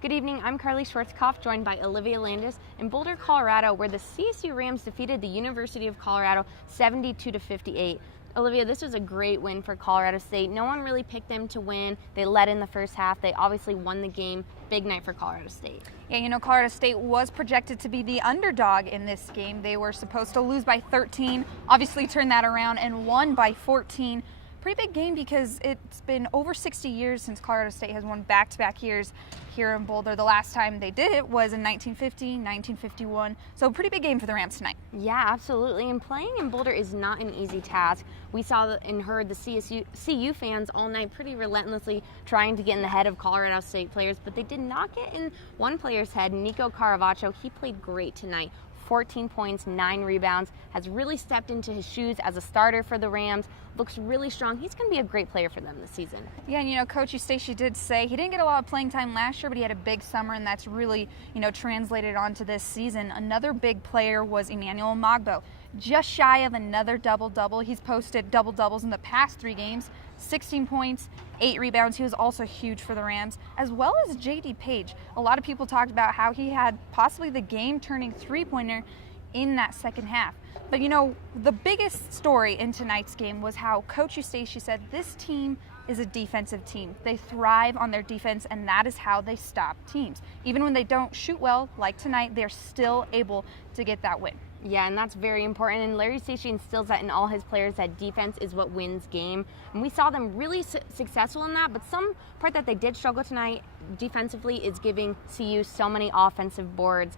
Good evening, I'm Karlee Schwartzkopf, joined by Olivia Landis in Boulder, Colorado, where the CSU Rams defeated the University of Colorado 72-58. Olivia, this was a great win for Colorado State. No one really picked them to win. They led in the first half. They obviously won the game. Big night for Colorado State. Yeah, Colorado State was projected to be the underdog in this game. They were supposed to lose by 13, obviously turned that around and won by 14. Pretty big game because it's been over 60 years since Colorado State has won back-to-back years here in Boulder. The last time they did it was in 1950, 1951. So pretty big game for the Rams tonight. Yeah, absolutely. And playing in Boulder is not an easy task. We saw and heard the CU fans all night pretty relentlessly trying to get in the head of Colorado State players, but they did not get in one player's head, Nico Caravaggio. He played great tonight. 14 points, 9 rebounds, has really stepped into his shoes as a starter for the Rams, looks really strong. He's going to be a great player for them this season. Yeah, and Coach Eustace did say he didn't get a lot of playing time last year, but he had a big summer, and that's really, translated onto this season. Another big player was Emmanuel Magbo. Just shy of another double-double. He's posted double-doubles in the past 3 games, 16 points, 8 rebounds. He was also huge for the Rams, as well as J.D. Page. A lot of people talked about how he had possibly the game-turning three-pointer in that second half. But, the biggest story in tonight's game was how Coach Eustace said this team is a defensive team. They thrive on their defense, and that is how they stop teams. Even when they don't shoot well, like tonight, they're still able to get that win. Yeah, and that's very important. And Larry Stacey instills that in all his players, that defense is what wins game. And we saw them really successful in that, but some part that they did struggle tonight defensively is giving CU so many offensive boards.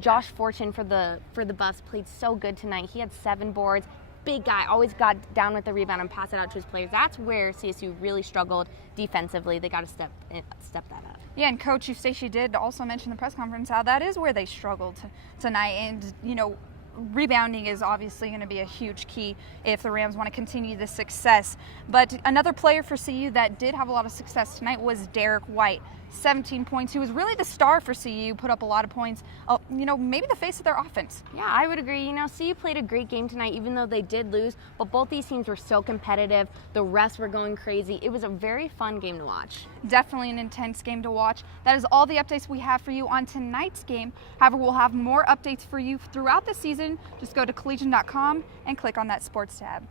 Josh Fortune for the Buffs played so good tonight. He had 7 boards. Big guy, always got down with the rebound and pass it out to his players. That's where CSU really struggled defensively. They got to step that up. Yeah, and Coach Eustace did also mention in the press conference how that is where they struggled tonight. And, rebounding is obviously going to be a huge key if the Rams want to continue this success. But another player for CU that did have a lot of success tonight was Derek White. 17 points. He was really the star for CU, put up a lot of points. Maybe the face of their offense. Yeah, I would agree. CU played a great game tonight, even though they did lose. But both these teams were so competitive. The refs were going crazy. It was a very fun game to watch. Definitely an intense game to watch. That is all the updates we have for you on tonight's game. However, we'll have more updates for you throughout the season. Just go to collegian.com and click on that sports tab.